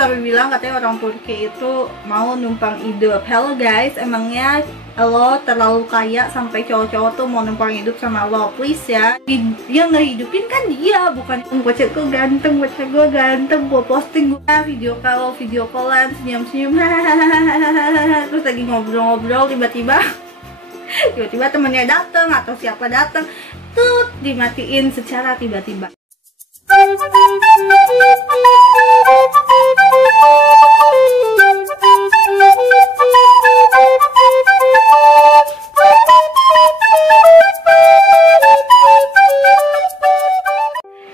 sampai bilang katanya orang Turki itu mau numpang hidup. Hello guys, emangnya lo terlalu kaya sampai cowok-cowok tuh mau numpang hidup sama lo? Please ya, dia nggak hidupin kan dia, bukan bocah gue ganteng, gue posting gue video callan senyum-senyum terus lagi ngobrol-ngobrol tiba-tiba temennya dateng atau siapa dateng tuh dimatiin secara tiba-tiba.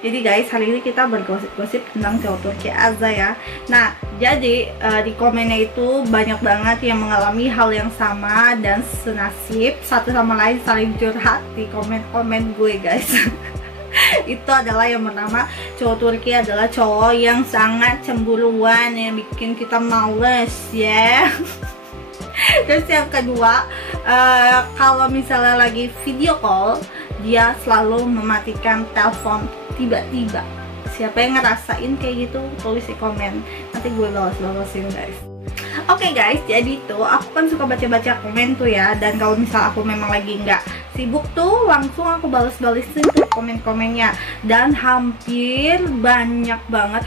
Jadi guys, hari ini kita bergosip-gosip tentang cowok Turki Azza ya. Nah, jadi di komennya itu banyak banget yang mengalami hal yang sama dan senasib, satu sama lain saling curhat di komen-komen gue guys. Itu adalah yang pertama, cowok Turki adalah cowok yang sangat cemburuan, yang bikin kita males ya. Terus yang kedua, kalau misalnya lagi video call, dia selalu mematikan telepon tiba-tiba. Siapa yang ngerasain kayak gitu, tulis di komen, nanti gue balas-balasin guys. Oke guys, jadi tuh aku kan suka baca-baca komen tuh ya, dan kalau misal aku memang lagi nggak sibuk tuh langsung aku balas-balasin tuh komen-komennya. Dan hampir banyak banget,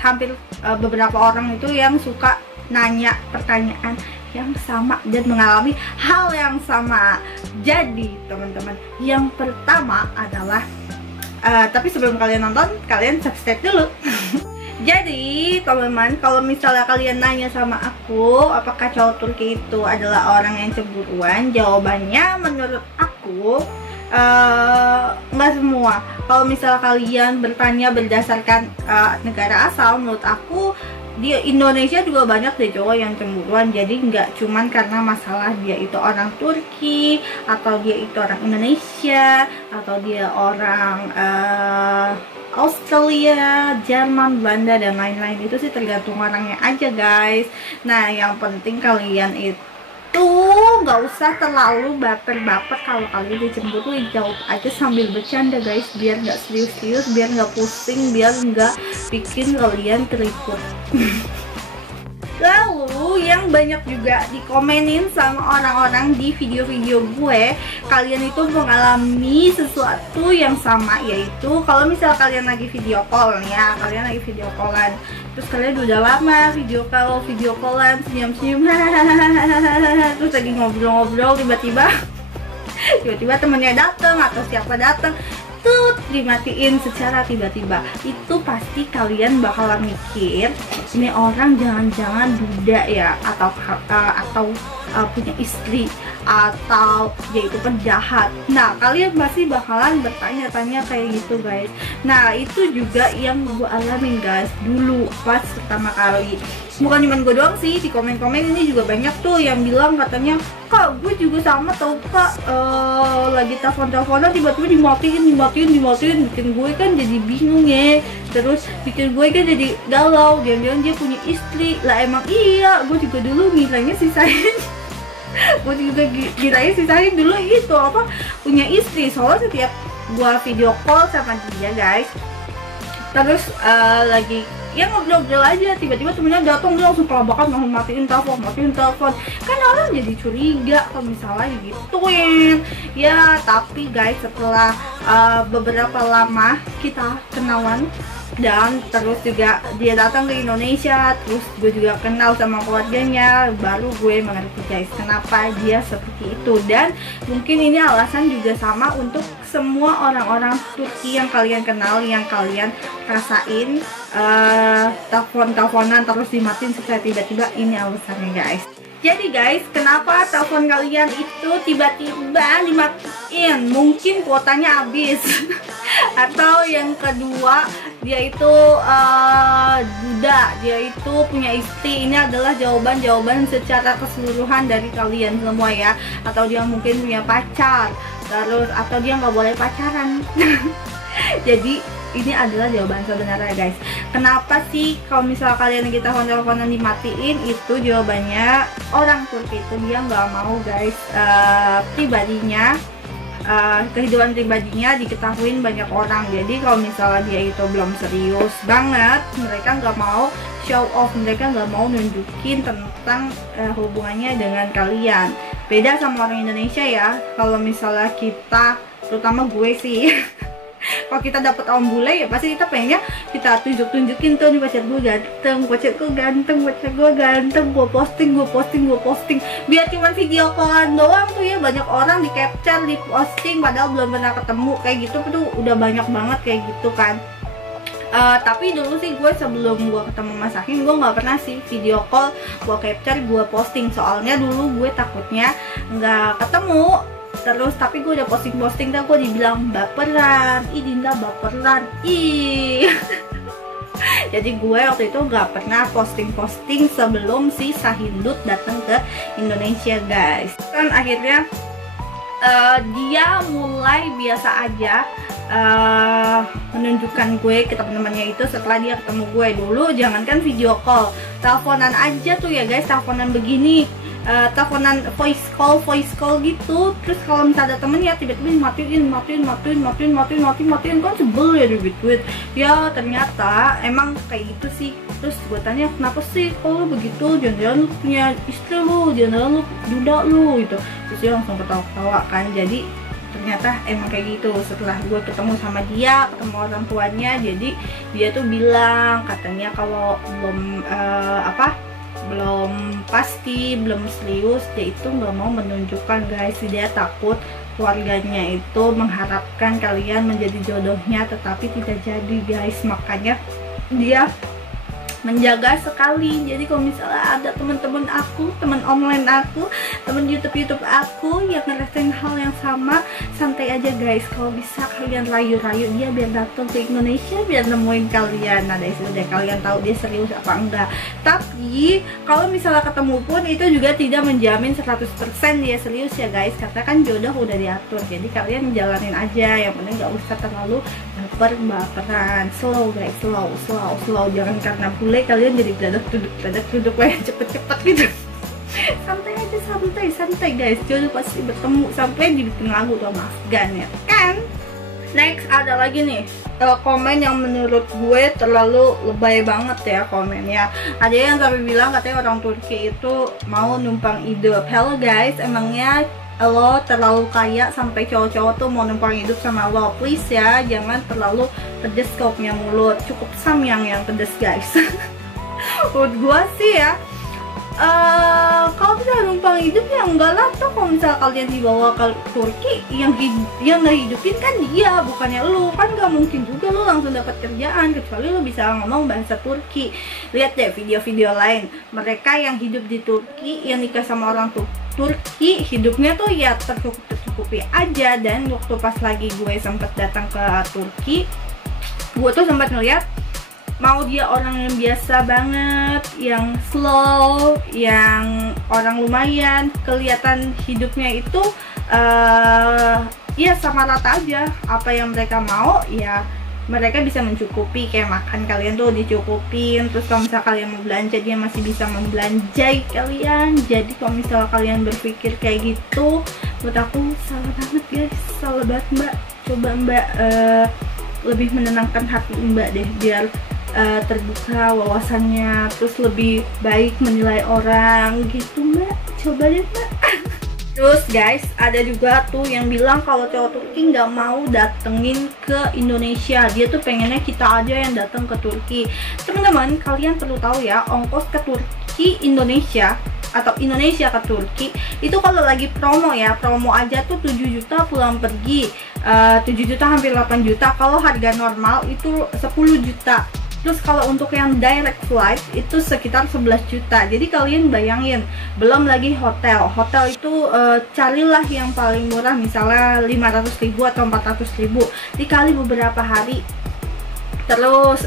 beberapa orang itu yang suka nanya pertanyaan yang sama dan mengalami hal yang sama. Jadi teman-teman, yang pertama adalah tapi sebelum kalian nonton, kalian subscribe dulu. Jadi teman-teman, kalau misalnya kalian nanya sama aku apakah cowok Turki itu adalah orang yang cemburuan, jawabannya menurut aku nggak semua. Kalau misalnya kalian bertanya berdasarkan negara asal, menurut aku di Indonesia juga banyak deh cowok yang cemburuan. Jadi nggak cuman karena masalah dia itu orang Turki, atau dia itu orang Indonesia, atau dia orang Australia, Jerman, Belanda, dan lain-lain. Itu sih tergantung orangnya aja guys. Nah, yang penting kalian itu nggak usah terlalu baper-baper. Kalau kalian dicemburu, jawab aja sambil bercanda guys, biar nggak serius-serius, biar nggak pusing, biar nggak bikin kalian keriput. Lalu yang banyak juga dikomenin sama orang-orang di video-video gue, kalian itu mengalami sesuatu yang sama, yaitu kalau misal kalian lagi video call nih ya, kalian lagi video callan, terus kalian udah lama video callan senyum-senyum terus lagi ngobrol-ngobrol tiba-tiba temennya dateng atau siapa dateng tuh dimatiin secara tiba-tiba. Itu pasti kalian bakalan mikir, ini orang jangan-jangan duda ya, atau punya istri, atau dia itu penjahat. Nah, kalian pasti bakalan bertanya-tanya kayak gitu guys. Nah, itu juga yang gue alamin guys dulu pas pertama kali. Bukan cuma gue doang sih, di komen-komen ini juga banyak tuh yang bilang katanya, kak gue juga sama tau kak, lagi telepon-teleponan tiba-tiba dimatiin, bikin gue kan jadi bingung ya. Terus bikin gue kan jadi galau, jangan-jangan dia punya istri. Lah emang iya, gue juga dulu ngiranya sisain dulu itu apa, punya istri. Soalnya setiap gue video call sama dia guys, terus lagi ya ngobrol-ngobrol aja, tiba-tiba temennya datang, dia langsung kelabakan, langsung matiin telepon. Kan orang jadi curiga kalau misalnya gituin ya. Tapi guys, setelah beberapa lama kita kenalan, dan terus juga dia datang ke Indonesia, terus gue juga kenal sama keluarganya, baru gue mengerti guys kenapa dia seperti itu. Dan mungkin ini alasan juga sama untuk semua orang-orang Turki yang kalian kenal, yang kalian rasain teleponan terus dimatiin secara tiba-tiba. Ini alasannya guys. Jadi guys, kenapa telepon kalian itu tiba-tiba dimatiin? Mungkin kuotanya habis. Atau yang kedua, dia itu duda, dia itu punya istri. Ini adalah jawaban-jawaban secara keseluruhan dari kalian semua ya. Atau dia mungkin punya pacar, terus atau dia nggak boleh pacaran. Jadi ini adalah jawaban sebenarnya guys. Kenapa sih kalau misal kalian lagi teleponan dimatiin? Itu jawabannya, orang Turki itu dia nggak mau guys kehidupan pribadinya diketahuin banyak orang. Jadi kalau misalnya dia itu belum serius banget, mereka nggak mau show off, mereka nggak mau nunjukin tentang hubungannya dengan kalian. Beda sama orang Indonesia ya. Kalau misalnya kita, terutama gue sih kalau kita dapet orang bule ya pasti kita pengennya kita tunjukin tuh, nih pacar gue ganteng, pacar gue ganteng, pacar gue ganteng, gue posting, biar cuman video callan doang tuh ya. Banyak orang di capture, di posting, padahal belum pernah ketemu. Kayak gitu tuh udah banyak banget kayak gitu kan. Tapi dulu sih gue sebelum gue ketemu Mas Ahim, gue nggak pernah sih video call, gue capture, gue posting. Soalnya dulu gue takutnya nggak ketemu. Terus tapi gue udah posting dah, gue dibilang baperan, ih Dinda baperan, ih. Jadi gue waktu itu nggak pernah posting sebelum si Sahindut datang ke Indonesia guys. Kan akhirnya dia mulai biasa aja menunjukkan gue ke teman-temannya itu setelah dia ketemu gue. Dulu jangankan video call, teleponan aja tuh ya guys, teleponan begini, teleponan voice call gitu. Terus kalau misalnya ada temen ya tiba-tiba matiin kan sebel ya duit. Ya ternyata emang kayak gitu sih. Terus gue tanya, kenapa sih kalau begitu, jangan-jangan lu punya istri lu, jangan-jangan lu duda lu gitu. Terus dia langsung ketawa-ketawa kan. Jadi ternyata emang kayak gitu. Setelah gue ketemu sama dia, ketemu orang tuanya, jadi dia tuh bilang katanya kalau belum pasti, belum serius, dia itu nggak mau menunjukkan guys. Dia takut keluarganya itu mengharapkan kalian menjadi jodohnya tetapi tidak jadi guys. Makanya dia menjaga sekali. Jadi kalau misalnya ada teman-teman aku, teman online aku, teman YouTube aku yang ngerasain hal yang sama, santai aja guys. Kalau bisa kalian rayu-rayu dia biar datang ke Indonesia, biar nemuin kalian. Nah dari situ deh kalian tahu dia serius apa enggak. Tapi kalau misalnya ketemu pun itu juga tidak menjamin 100% dia serius ya guys, karena kan jodoh udah diatur. Jadi kalian jalanin aja, yang penting nggak usah terlalu baperan. Slow guys, slow. Jangan karena bule kalian jadi dadak duduk yang cepet-cepet gitu. Santai aja, santai guys. Jodoh pasti bertemu. Sampai dibikin lagu tuh sama Afgan ya kan. Next ada lagi nih komen yang menurut gue terlalu lebay banget ya komennya. Ada yang sampai bilang katanya orang Turki itu mau numpang hidup. Hello guys, emangnya lo terlalu kaya sampai cowok-cowok tuh mau numpang hidup sama lo? Please ya, jangan terlalu pedes kau punya mulut. Cukup samyang yang pedes guys. Menurut gue sih ya, kalau bisa numpang hidup ya enggak lah. Tuh kalau misal kalian dibawa ke Turki, yang ngehidupin kan dia, bukannya lu. Kan gak mungkin juga lu langsung dapat kerjaan kecuali lu bisa ngomong bahasa Turki. Lihat deh video-video lain, mereka yang hidup di Turki, yang nikah sama orang Turki, hidupnya tuh ya tercukupi aja. Dan waktu pas lagi gue sempet datang ke Turki, gue tuh sempat ngeliat mau dia orang yang biasa banget, yang slow, yang orang lumayan, kelihatan hidupnya itu ya sama rata aja. Apa yang mereka mau ya mereka bisa mencukupi. Kayak makan kalian tuh dicukupin. Terus kalau misalnya kalian mau belanja, dia masih bisa membelanjai kalian. Jadi kalau misalnya kalian berpikir kayak gitu, menurut aku salah banget guys, salah banget mbak. Coba mbak lebih menenangkan hati mbak deh, biar terbuka wawasannya, terus lebih baik menilai orang gitu mbak. Coba deh mbak. Terus guys, ada juga tuh yang bilang kalau cowok Turki nggak mau datengin ke Indonesia, dia tuh pengennya kita aja yang datang ke Turki. Teman-teman, kalian perlu tahu ya, ongkos ke Turki Indonesia atau Indonesia ke Turki itu kalau lagi promo ya, promo aja tuh 7 juta pulang pergi, 7 juta hampir 8 juta. Kalau harga normal itu 10 juta. Terus kalau untuk yang direct flight itu sekitar 11 juta. Jadi kalian bayangin, belum lagi hotel. Hotel itu carilah yang paling murah, misalnya 500.000 atau 400.000 dikali beberapa hari. Terus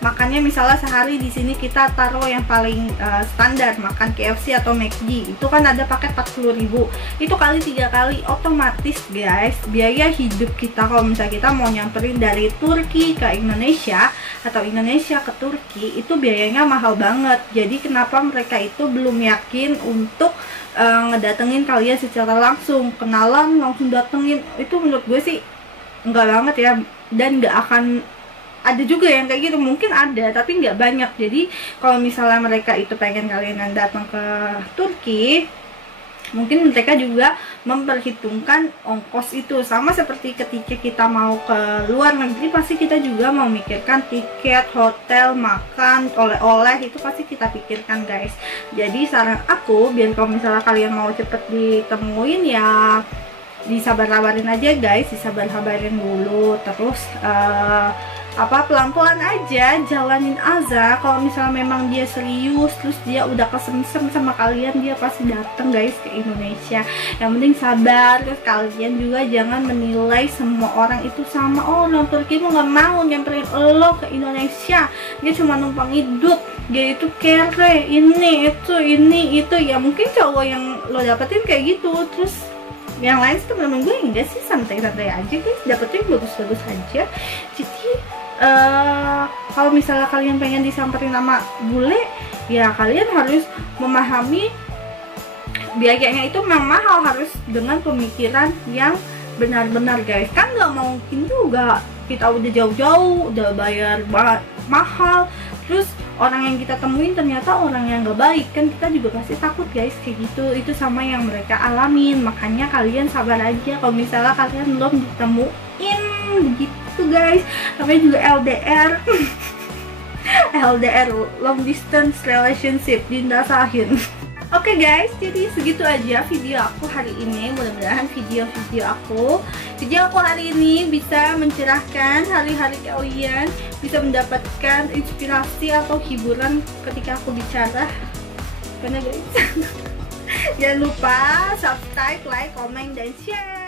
makannya misalnya sehari di sini kita taruh yang paling standar, makan KFC atau McD, itu kan ada paket 40.000. Itu kali 3 kali, otomatis guys biaya hidup kita kalau misalnya kita mau nyamperin dari Turki ke Indonesia atau Indonesia ke Turki, itu biayanya mahal banget. Jadi kenapa mereka itu belum yakin untuk ngedatengin kalian secara langsung, kenalan langsung datengin, itu menurut gue sih enggak banget ya. Dan nggak akan ada juga yang kayak gitu, mungkin ada tapi nggak banyak. Jadi kalau misalnya mereka itu pengen kalian datang ke Turki, mungkin mereka juga memperhitungkan ongkos itu. Sama seperti ketika kita mau ke luar negeri, pasti kita juga mau mikirkan tiket, hotel, makan, oleh-oleh, itu pasti kita pikirkan guys. Jadi saran aku, biar kalau misalnya kalian mau cepet ditemuin ya disabar-sabarin aja guys, disabar-sabarin dulu. Terus pelan-pelan aja, jalanin aja. Kalau misalnya memang dia serius, terus dia udah kesemsem sama kalian, dia pasti datang guys ke Indonesia. Yang penting sabar. Terus kalian juga jangan menilai semua orang itu sama. Oh, orang Turki itu nggak mau nyamperin lo ke Indonesia, dia cuma numpang hidup, dia itu kere, ini itu. Ya mungkin cowok yang lo dapetin kayak gitu. Terus yang lain sih temen-temen gue enggak sih, santai-santai aja guys, dapetnya bagus-bagus aja. Jadi kalau misalnya kalian pengen disamperin sama bule, ya kalian harus memahami biayanya itu memang mahal, harus dengan pemikiran yang benar-benar guys. Kan nggak mungkin juga kita udah jauh-jauh, udah bayar mahal, terus orang yang kita temuin ternyata orang yang gak baik, kan kita juga pasti takut guys kayak gitu. Itu sama yang mereka alamin. Makanya kalian sabar aja kalau misalnya kalian belum ditemuin begitu guys. Namanya juga LDR LDR, long distance relationship, dindasahin. Oke guys, jadi segitu aja video aku hari ini. Mudah-mudahan video aku hari ini bisa mencerahkan hari-hari kalian, bisa mendapatkan inspirasi atau hiburan ketika aku bicara. Karena guys jangan lupa subscribe, like, comment, dan share.